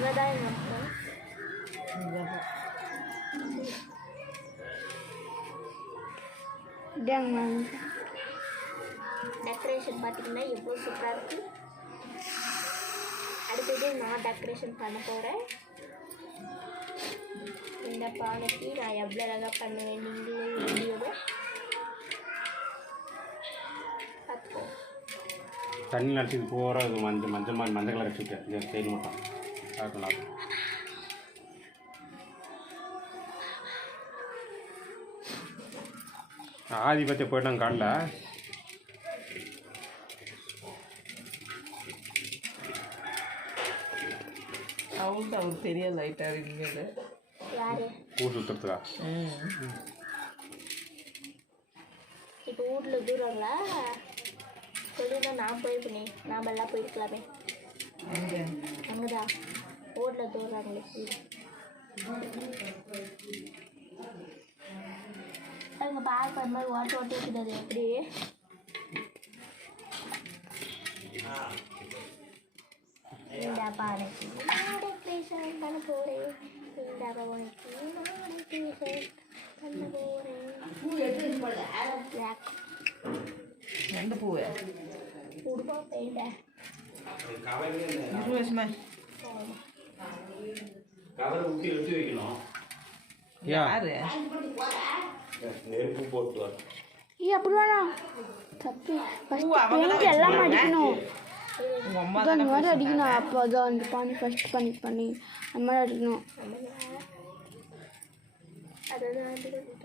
இவதான் எங்கள் அம்மா. டெக்கரேஷன் பார்த்தீங்கன்னா எவ்வளோ சூப்பராக இருக்குது. அடுத்தது நான் டெக்கரேஷன் பண்ண போகிறேன். இந்த பானைக்கு நான் எவ்வளோ அழகாக பண்ணுவேன் நீங்களே வீடியோவை பார்த்துக்கோ. தண்ணி நடிச்சது போகிற மஞ்சள் கலர் வச்சுருக்கேன். இந்த சைடு மட்டும் பார்க்கலாம். ஆதிபத்திய போயிட்டாங்க காணல. அவருக்கு தெரியாது லைட்டாக இனிமேல் ஊர் சுற்றுறதுக்கா. இப்போ வீட்டில் தூரம்ல சொல்லிதான் நான் போயிருக்கேனே. நாம் எல்லாம் போயிருக்கலாமே. அங்கேதான் வீட்டில் தூராங்களே. எங்கள் பார்க்க அந்த மாதிரி ஓட்ட ஓட்டி இருக்குது. எப்படி இந்த பானைக்கு டெக்கரேஷன் பண்ண போகிறேன். இந்த பானைக்கு டெக்கரேஷன் பண்ண போகிறேன். எந்த பூவை உடுப்பா பெயிண்ட கவர் ஊற்றி எடுத்து வைக்கணும். யாரு நெருப்பு போட்டு அப்படி வேணாம். தப்பு பெயிண்ட் எல்லாம் அடிக்கணும். அந்த மாதிரி அடிக்கணும். அப்போ அதான் அந்த பானி ஃபஸ்ட் பண்ணி அந்த மாதிரி அடிக்கணும். அதான்